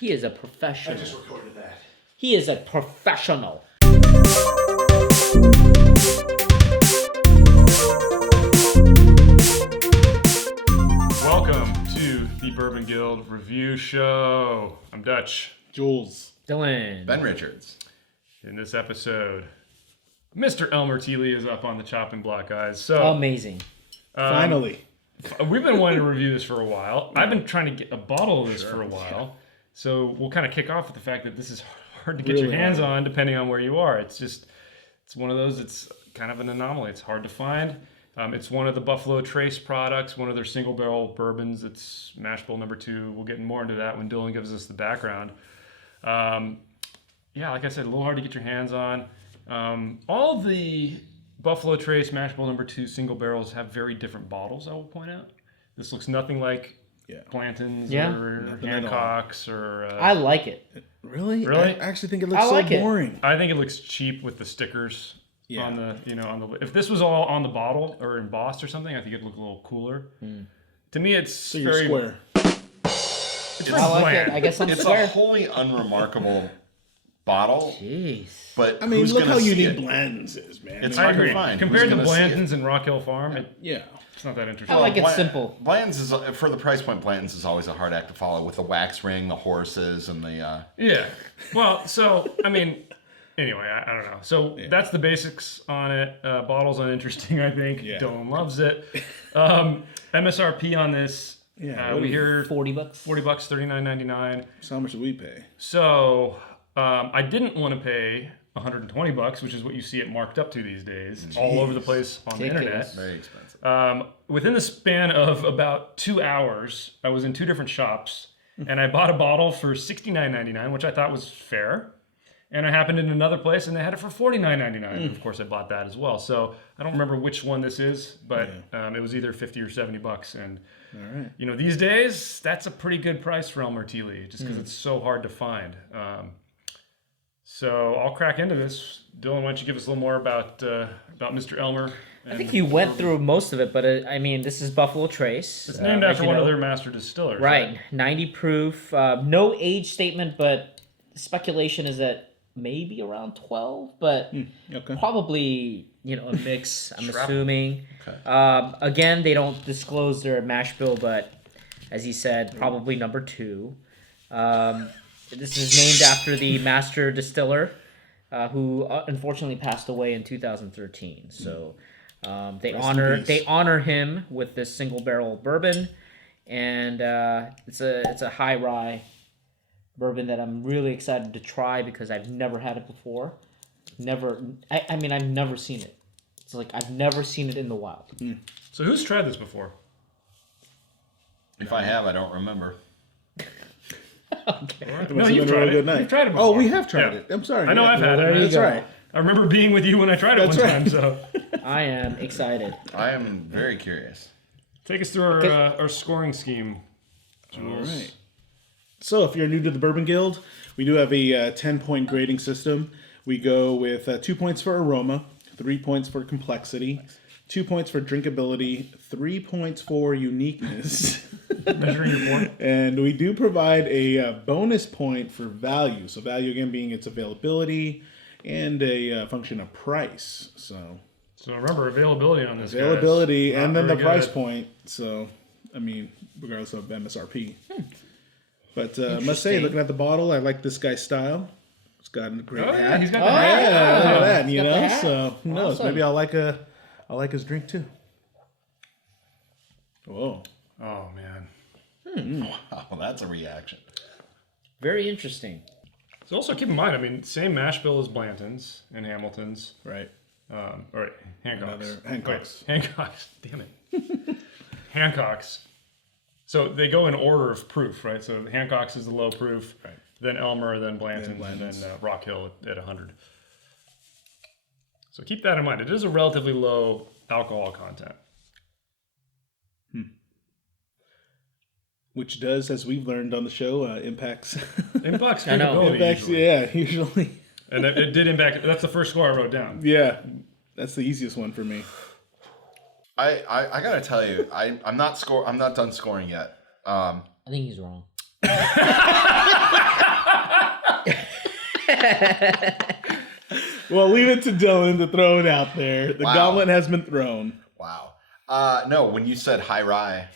He is a professional. I just recorded that. He is a professional. Welcome to the Bourbon Guild review show. I'm Dutch. Jules. Dylan. Ben Richards. In this episode, Mr. Elmer T Lee is up on the chopping block, guys. So Amazing. Finally. We've been wanting to review this for a while. I've been trying to get a bottle of this for a while. So we'll kind of kick off with the fact that this is hard to get your hands on depending on where you are. It's one of those, it's kind of an anomaly. It's hard to find. It's one of the Buffalo Trace products, one of their single barrel bourbons. It's mash bill number 2. We'll get more into that when Dylan gives us the background. Yeah, like I said, a little hard to get your hands on. All the Buffalo Trace mash bill number 2 single barrels have very different bottles, I will point out. This looks nothing like Blanton's or Hancock's or... I like it. Really? Really? I actually think it looks so boring. I think it looks cheap with the stickers on the, if this was all on the bottle or embossed or something, I think it'd look a little cooler. To me, it's very square. It's I like bland. it. I guess I'm It's square. a wholly unremarkable bottle. Jeez. But I mean, who's look gonna how see unique it? Blanton's is, man. It's I hard to agree. find. Compared Who's to gonna see Blanton's and Rock Hill Farm, it's not that interesting. I like it simple. Blanton's is, for the price point, Blanton's is always a hard act to follow with the wax ring, the horses, and the... Yeah. Well, so, I mean, anyway, I don't know. So that's the basics on it. Bottle's uninteresting, I think. Yeah. Dylan loves it. MSRP on this, we hear $40. $40, $39.99. So how much do we pay? So I didn't want to pay $120, which is what you see it marked up to these days, all over the place on the internet. Very expensive. Within the span of about 2 hours, I was in 2 different shops, and I bought a bottle for $69.99, which I thought was fair. And I happened in another place, and they had it for $49.99. Of course, I bought that as well. So I don't remember which one this is, but it was either $50 or $70. And these days, that's a pretty good price for Elmer T Lee, just because it's so hard to find. So I'll crack into this. Dylan, why don't you give us a little more about Mr. Elmer? I think you went through most of it, but I mean, this is Buffalo Trace. It's named after one of their master distillers. Right. 90 proof. No age statement, but speculation is that maybe around 12, but probably, a mix, I'm assuming. Okay. Again, they don't disclose their mash bill, but as he said, probably number 2. This is named after the master distiller, who unfortunately passed away in 2013. So they honor him with this single barrel bourbon, and it's a high rye bourbon that I'm really excited to try because I've never had it before. I mean I've never seen it. It's like I've never seen it in the wild. So who's tried this before? If I have, I don't remember. Okay. Right. No, you've tried it. You've tried it before. Oh, we have tried it. I'm sorry. I know I've had it. That's right. I remember being with you when I tried it time. So I am excited. I am very curious. Take us through our scoring scheme, Jules. All right. So if you're new to the Bourbon Guild, we do have a 10-point grading system. We go with 2 points for aroma, 3 points for complexity, 2 points for drinkability, 3 points for uniqueness. Measuring your point. And we do provide a bonus point for value. So value, again, being its availability and a function of price. So remember, availability on this, availability guys, and then the very price good. point. So, I mean, regardless of MSRP. But I must say, looking at the bottle, I like this guy's style. It's got a great hat. Yeah, he's got the hat. Yeah, look at that, He's got the hat. So who knows? Awesome. Maybe I'll like his drink too. Whoa. Oh, man. Wow, that's a reaction. Very interesting. So also keep in mind, I mean, same mash bill as Blanton's and Hamilton's. Right. Or Hancock's. Hancock's. Wait, Hancock's. Damn it. Hancock's. So they go in order of proof, right? So Hancock's is the low proof, then Elmer, then Blanton's, and then Rock Hill at 100. So keep that in mind. It is a relatively low alcohol content. Which does, as we've learned on the show, impacts. Impacts I know. drinkability usually. Usually. And it did impact. That's the first score I wrote down. Yeah, that's the easiest one for me. I gotta tell you, I'm not done scoring yet. I think he's wrong. Well, leave it to Dylan to throw it out there. The gauntlet has been thrown. Wow. No, when you said high rye,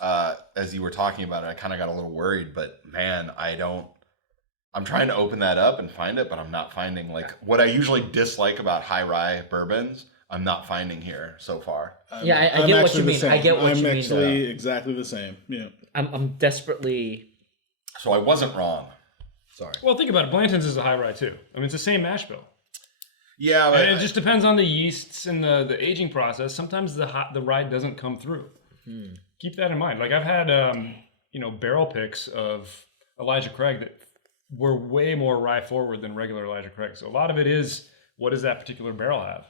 as you were talking about it, I kind of got a little worried. But man, I'm trying to open that up and find it, but I'm not finding like what I usually dislike about high rye bourbons. I'm not finding here so far. I get what you mean. I get what you mean. I'm actually exactly the same. Yeah. I'm desperately. So I wasn't wrong. Sorry. Well, think about it. Blanton's is a high rye too. I mean, it's the same mash bill. Yeah, but and it just depends on the yeasts and the aging process. Sometimes the rye doesn't come through. Keep that in mind. Like I've had barrel picks of Elijah Craig that were way more rye forward than regular Elijah Craig. So a lot of it is what does that particular barrel have,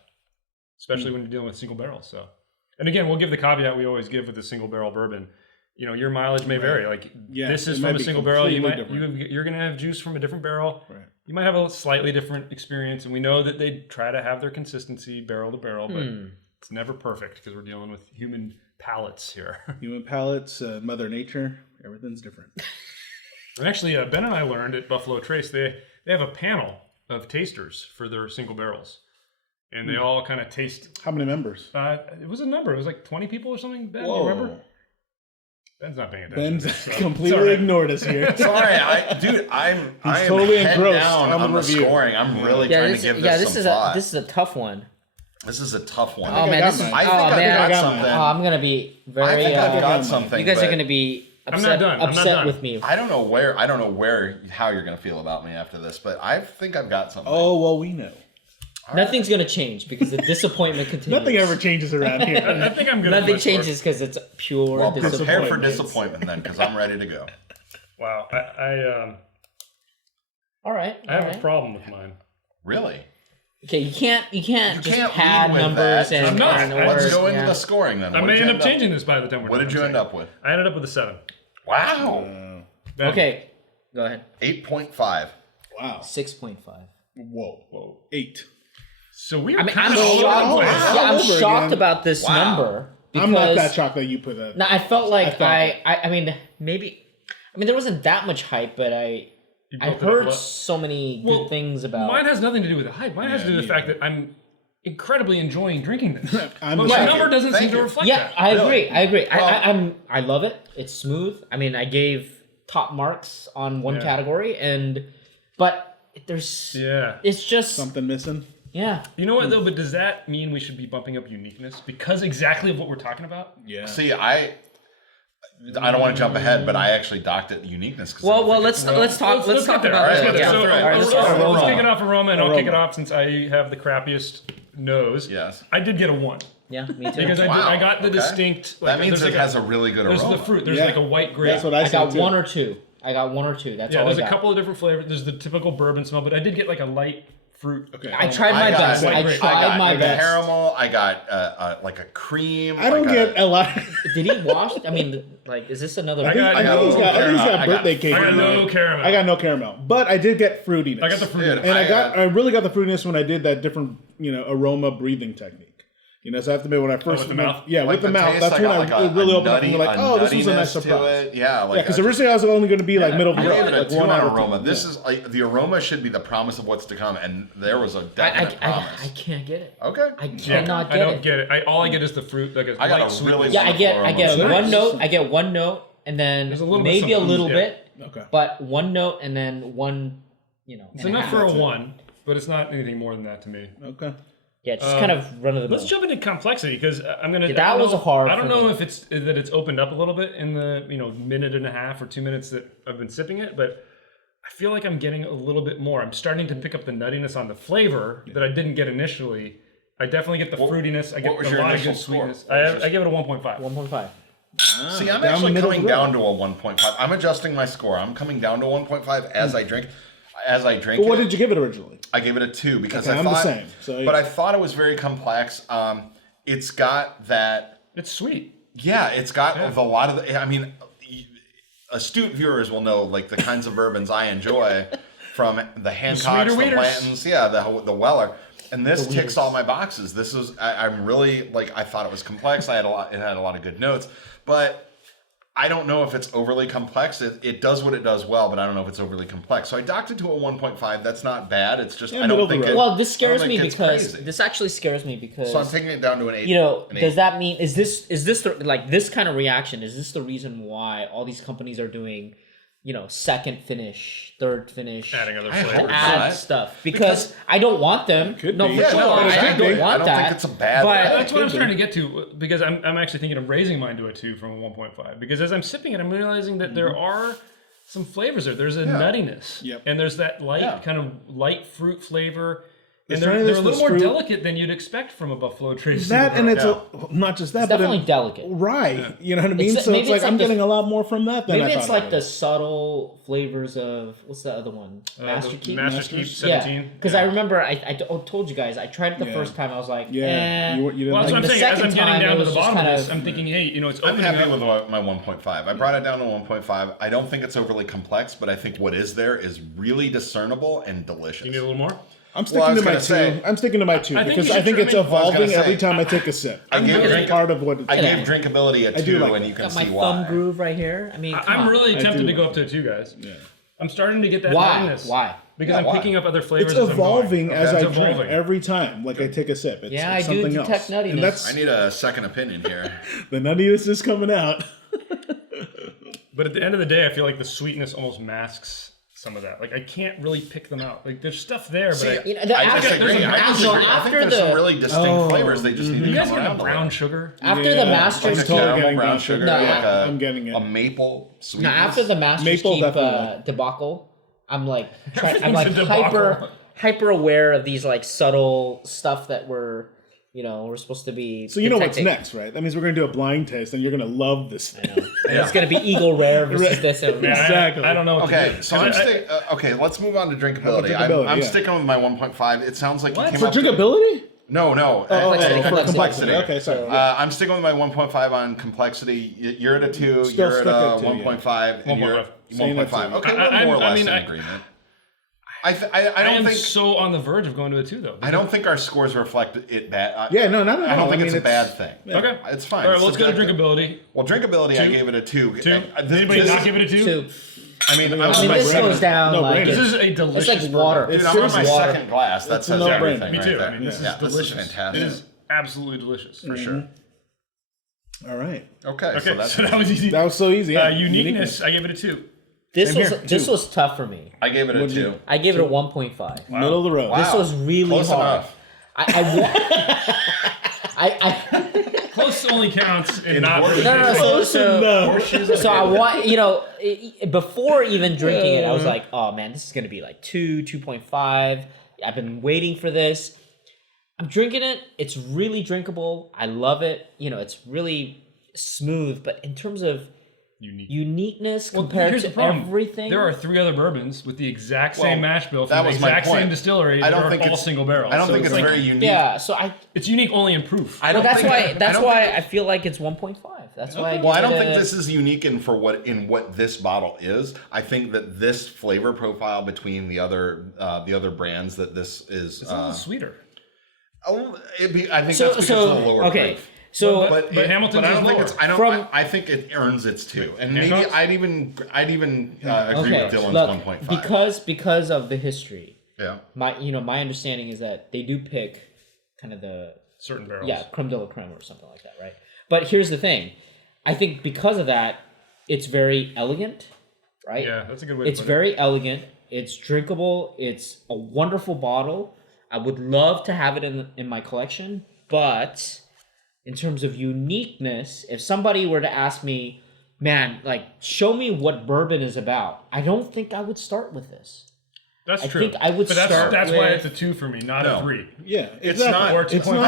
especially when you're dealing with single barrels. So, and again, we'll give the caveat we always give with a single barrel bourbon. You know, your mileage may vary. Like this is from a single barrel. You're going to have juice from a different barrel. Right. You might have a slightly different experience, and we know that they try to have their consistency barrel to barrel, but it's never perfect because we're dealing with human palates here. Human palates, Mother Nature, everything's different. And actually, Ben and I learned at Buffalo Trace they have a panel of tasters for their single barrels, and they all kind of taste. How many members? It was a number. It was like 20 people or something. Ben, Whoa. you remember? Ben's not paying attention. Ben's completely ignored us here. Sorry, I'm totally head engrossed down on the review. scoring. I'm really trying to give this some thought. This is a tough one. This is a tough one. Oh man, I think I've got something. Oh, I'm gonna be very. I think I've got something. You guys are gonna be upset with me. I don't know how you're gonna feel about me after this, but I think I've got something. Oh well, we know. Nothing's gonna change because the disappointment continues. Nothing ever changes around here. I think I'm gonna. Nothing changes because it's pure disappointment. Prepare for disappointment then, because I'm ready to go. Wow, All right. I have a problem with mine. Really? Okay, you can't just pad lead with numbers that. and Let's go into the scoring then. I may end up changing this by the time we're done. What did you end up with? I ended up with a 7. Wow. Okay, go ahead. 8.5. Wow. 6.5. Whoa. 8. So we I'm kind of shocked. all over the place. Yeah, I'm shocked about this number. Because, I'm not that shocked that you put that. No, I felt like I mean, maybe. I mean, there wasn't that much hype, but I heard so many good things about. Mine has nothing to do with the hype. Mine has to do with the fact that I'm incredibly enjoying drinking this. But my number doesn't seem to reflect that. I agree. Well, I love it. It's smooth. I mean, I gave top marks on one category, but there's it's just something missing. Yeah. You know what though? But does that mean we should be bumping up uniqueness because exactly of what we're talking about? Yeah. See, I don't want to jump ahead, but I actually docked at uniqueness. Well, let's talk about Let's that. Let's kick it off aroma, and I'll kick it off since I have the crappiest nose. Yes. I did get a 1. Yeah, me too. Because I got the distinct. That means it has a really good aroma. There's the fruit. There's like a white grape. That's what I got one or two. That's all. There's a couple of different flavors. There's the typical bourbon smell, but I did get like a light fruit. Okay. I tried my best. I tried my best. Caramel. I got like a cream. I don't get a lot. Did he wash? I mean, like, is this another? I think he's got birthday cake. I got no caramel. I got no caramel, but I did get fruitiness. I got the fruitiness, and I really got the fruitiness when I did that different, aroma breathing technique. So I have to admit when I first with the mouth. Yeah, with the mouth. That's when I really opened up and like, oh, this was a nice surprise. Yeah, because originally I was only going to be like middle of the road, like 1 on aroma. This is like the aroma should be the promise of what's to come, and there was a definite promise. I can't get it. Okay. I cannot get it. I don't get it. All I get is the fruit. Like I got a really I get one note. I get one note, and then maybe a little bit. Okay. But one note, and then one. It's enough for a 1, but it's not anything more than that to me. Okay. Yeah, just kind of run of the mill. Let's jump into complexity because I'm gonna. That was hard. I don't know if it's opened up a little bit in the minute and a half or 2 minutes that I've been sipping it, but I feel like I'm getting a little bit more. I'm starting to pick up the nuttiness on the flavor that I didn't get initially. I definitely get the fruitiness. I get a lot of good sweetness. I give it a 1.5. 1.5. See, I'm actually coming down to a 1.5. I'm adjusting my score. I'm coming down to 1.5 as I drink. But what did you give it originally? I gave it a 2 because I'm the same. So, but I thought it was very complex. It's got that. It's sweet. Yeah, it's got a lot of the. I mean, astute viewers will know like the kinds of bourbons I enjoy from the Hancocks, the Blantons, the Weller, and this ticks all my boxes. This is I'm really like I thought it was complex. It had a lot of good notes, but I don't know if it's overly complex. It does what it does well, but I don't know if it's overly complex. So I docked it to a 1.5. That's not bad. It's just I don't think it. Well, this scares me because this actually scares me because. So I'm taking it down to an 8. You know, does that mean is this this kind of reaction? Is this the reason why all these companies are doing, you know, second finish, third finish, adding other to flavors, add stuff? Because I don't want them. No, for sure. I don't want that. I don't think it's a bad. But that's what I was trying to get to, because I'm actually thinking of raising mine to a 2 from a 1.5. Because as I'm sipping it, I'm realizing that there are some flavors there. There's a nuttiness, and there's that light kind of light fruit flavor. And they're a little more delicate than you'd expect from a Buffalo Trace. That, and it's not just that, it's definitely delicate. Right. Yeah. You know what I mean? So it's like I'm getting a lot more from that than I thought. Maybe it's like the subtle flavors of, what's the other one? Master Keep? Master Keep 17. Yeah. Because I remember, I told you guys, I tried it the first time, I was like, you didn't well, that's what I'm saying. As I'm getting down to the bottom of this, I'm thinking, hey, you know, it's opening I'm happy up. with my 1.5. I brought it down to 1.5. I don't think it's overly complex, but I think what is there is really discernible and delicious. You need a little more? I'm sticking to my 2. I'm sticking to my 2 because I think it's evolving every time I take a sip. I gave part of what I gave drinkability a 2, and you can got see my why. thumb groove right here. I mean, I'm really tempted to go up to a 2, guys. Yeah. I'm starting to get that nuttiness. Why? Because I'm picking up other flavors. It's evolving as I drink every time. Like I take a sip. It's, I something do detect else. nuttiness. I need a second opinion here. The nuttiness is coming out. But at the end of the day, I feel like the sweetness almost masks some of that. Like I can't really pick them out. Like there's stuff there, but I disagree. I think there's some really distinct flavors. They just need to you guys come get around a brown sugar. After the Master's like Keep, caramel brown sugar, I'm getting it. A maple sweetness. now after the Master's Keep debacle, I'm like hyper aware of these like subtle stuff that we're supposed to be. So you know what's next, right? That means we're going to do a blind taste, and you're going to love this thing. It's going to be Eagle Rare versus this. Exactly. I don't know. Okay, so okay, let's move on to drinkability. I'm sticking with my 1.5. It sounds like you came up drinkability? No. For complexity. Okay, sorry. I'm sticking with my 1.5 on complexity. You're at a 2. You're at a 1.5. And you're at 1.5. Okay, we're more or less in agreement. I don't think so on the verge of going to a 2 though. I don't think our scores reflect it bad. Yeah, no, not at all. I don't think it's a bad thing. Okay, it's fine. All right, let's go to drinkability. Well, drinkability, I gave it a 2. Did anybody not give it a 2? 2. I mean, this goes down like this is a delicious. It's like water. Dude, I'm on my second glass. That says everything. Me too. Right I mean, this is delicious. This is fantastic. It is absolutely delicious for sure. All right. Okay, so that was easy. That was so easy. Yeah. Uniqueness, I gave it a 2. This was tough for me. I gave it a 2. I gave it a 1.5. Wow. Middle of the road. Wow. This was really Close hard. Enough. Close only counts in not really. So I want, before even drinking it, I was like, oh man, this is going to be like 2.5. I've been waiting for this. I'm drinking it. It's really drinkable. I love it. It's really smooth. But in terms of uniqueness compared to everything. There are 3 other bourbons with the exact same mash bill from that the was my exact point. same distillery. I don't that think are all it's single barrels. I don't think it's very unique. Yeah, so it's unique only in proof. That's why I feel like it's 1.5. That's why. I don't think this is unique in what this bottle is. I think that this flavor profile between the other brands that this is it's a little sweeter. I think that's because of the lower proof. So, but Hamilton's I don't think lower. it's. I think it earns its 2, and maybe I'd even agree with Dylan's 1.5 because of the history. Yeah. My understanding is that they do pick kind of the certain barrels. Yeah, creme de la creme or something like that, right? But here's the thing, I think because of that, it's very elegant, right? Yeah, that's a good way. To It's put very elegant. It's drinkable. It's a wonderful bottle. I would love to have it in my collection, but in terms of uniqueness, if somebody were to ask me, man, like, show me what bourbon is about, I don't think I would start with this. That's true. I think I would start that's with... why it's a 2 for me, not a 3. Yeah, it's not. I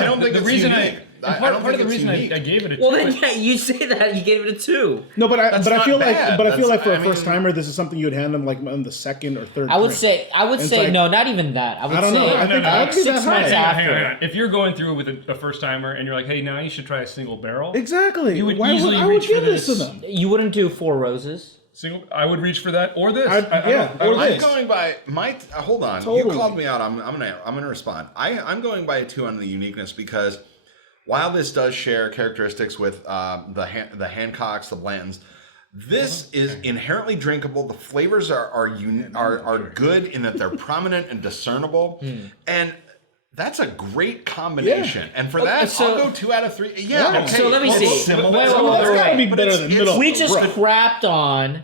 don't think it's unique. Part of the reason I gave it a 2. Well, then you say that you gave it a 2. No, but I feel bad. like for a first timer, this is something you'd hand them like on the second or third. I would say no, not even that. I don't know. I think 6 months after. Hang on. If you're going through with a first timer and you're like, hey, now you should try a single barrel. Exactly. You would easily reach for this. To them. You wouldn't do 4 Roses. I would reach for that or this. I'm going by my. Hold on, Totally. You called me out. I'm gonna respond. I'm going by a 2 on the uniqueness because while this does share characteristics with the Hancocks, the Blantons, This is inherently drinkable. The flavors are good in that they're prominent and discernible, and that's a great combination. And for that, I'll go 2 out of 3. Yeah. Okay. So let me see. Similar. Wait, That's gotta be better than middle. We just crapped on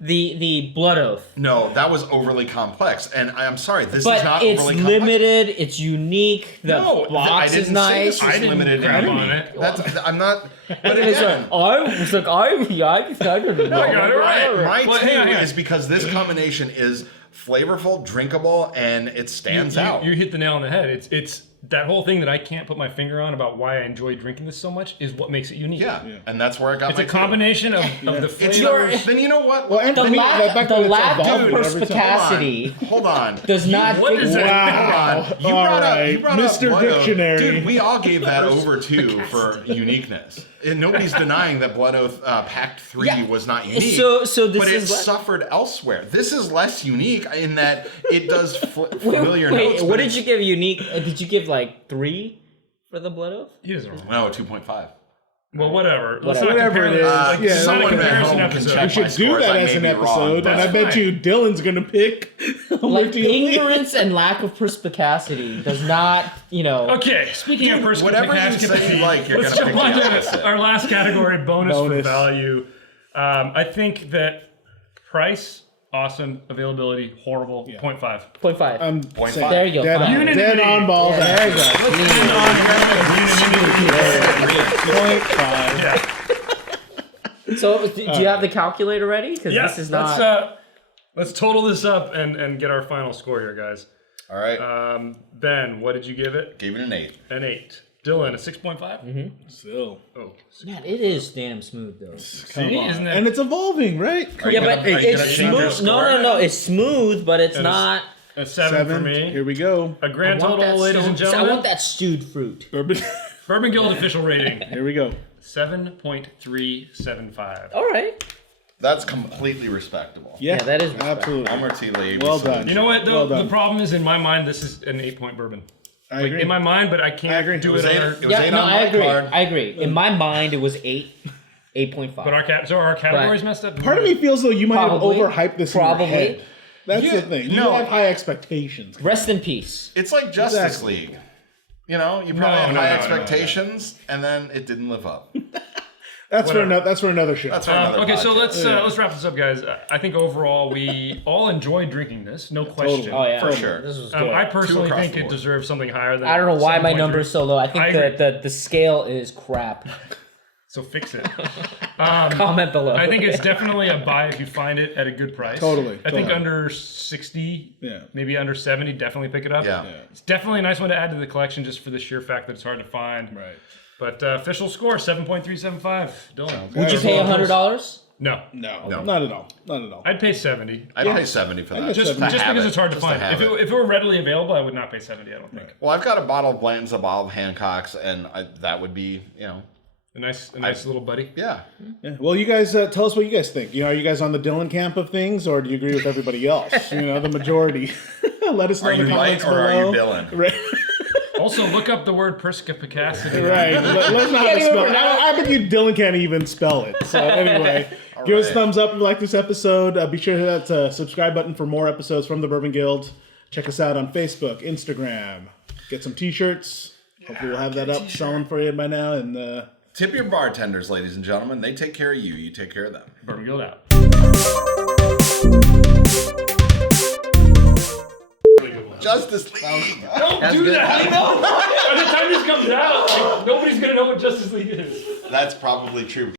the Blood Oath. No, that was overly complex, and I'm sorry. This But is not it's overly complex. limited. It's unique. The box is nice. I didn't limited crap and on unique. it. That's I'm not. But It's again, I was like, I don't know. I got it right. my hang on. is because this combination is flavorful, drinkable, and it stands out. You hit the nail on the head. It's that whole thing that I can't put my finger on about why I enjoy drinking this so much is what makes it unique. Yeah, and that's where I got It's my a combination of the It's flavors. then you know what? Well, and The for me, lack that of evolving every time. perspicacity Hold on. does not. What is it? Wow. Hold on. You All brought right. up Mr. Blood Oath. Dictionary. Dude, we all gave that over too for uniqueness. And nobody's denying that Blood Oath Pact 3 was not unique. So this but it is suffered elsewhere. This is less unique in that it does familiar notes. What did you give unique? Did you give like 3 for the Blood Oath? He doesn't remember. No, 2.5. Well, whatever. Let's not Whatever compare it this. is. Yeah, it's not a someone at comparison home can episode. check We should my do scores. that I as may an be wrong, episode, but and I that's bet fine. you Dylan's gonna pick. Like ignorance and lack of perspicacity does not, Okay, speaking of personal whatever you capacity, say you like, you're let's gonna jump pick the on opposite. to our last category, bonus for Bonus. value. I think that price, awesome. Availability, horrible. 0.5. 0.5. I'm 0.5. saying There you go. Dead on, Unanimity. dead on balls. Yeah, there you go. 0.5. Yeah. So do you have the calculator ready? Because Yeah, this is not. let's total this up and get our final score here, guys. All right. Ben, what did you give it? Gave it an 8. An 8. Dylan, a 6.5? Still. Oh, Man, it is damn smooth though. see, isn't And it? it's evolving, right? Yeah, gonna- but are you it's gonna change your smooth. No, score? no, it's smooth, but it's And not. A 7 for me. Here we go. A grand I want total, that ladies and stone- I gentlemen. want that stewed fruit. Bourbon. Bourbon Guild official rating, Here we go. 7.375. All right. That's completely respectable. Yeah, that is respectable. absolutely. Elmer T Lee. Well done. You know what, though? Well done. The problem is, in my mind, this is an 8-point bourbon. I agree. In my mind, but I can't agree. do It was it. eight. on our- It was Yeah, 8 no, on I my agree. card. I agree. In my mind, it was 8.5. But so our categories messed up? Part of me feels though you might Probably. have overhyped this Probably. in your head. That's Yeah, the thing. You no. have high expectations. Rest in peace. It's like Justice Exactly. League. You know, you probably had No, high no, expectations, and then it didn't live up. That's for Whatever. another. That's for another show. That's for another Okay, so podcast. let's wrap this up, guys. I think overall we all enjoyed drinking this, no question. Oh yeah, For sure. This was good. I personally across think the it board. deserves something higher than. I don't know why my 7.3. number is so low. I think I that agree. the scale is crap. So fix it. Comment below. I think it's definitely a buy if you find it at a good price. Totally, I think totally. under 60, Yeah. maybe under 70, definitely pick it up. Yeah. It's definitely a nice one to add to the collection just for the sheer fact that it's hard to find. Right. But official score 7.375. Dylan. Would you pay $100? No. No, No. not at all. Not at all. I'd pay 70. I'd pay 70 for that. Just to have because it. it's hard to Just find. have If it were readily available, I would not pay 70, I don't think. Well, I've got a bottle of Blanton's, a bottle of Hancock's, and that would be, A nice little buddy. yeah. Yeah. Well, you guys tell us what you guys think. Are you guys on the Dylan camp of things, or do you agree with everybody else? The majority. Let us know Are in the you right comments or are you below. Dylan? Right. Also, look up the word perspicacity. Right. Let's not Can't even spell it. pronounce I bet you Dylan can't even spell it. So anyway, give us a right. thumbs up if you like this episode. Be sure to hit that subscribe button for more episodes from the Bourbon Guild. Check us out on Facebook, Instagram. Get some t-shirts. Hopefully we'll have that up selling for you by now. And Tip your bartenders, ladies and gentlemen. They take care of you. You take care of them. Bourbon Guild out. Justice League. Don't do that. By the time this comes out, nobody's going to know what Justice League is. That's probably true.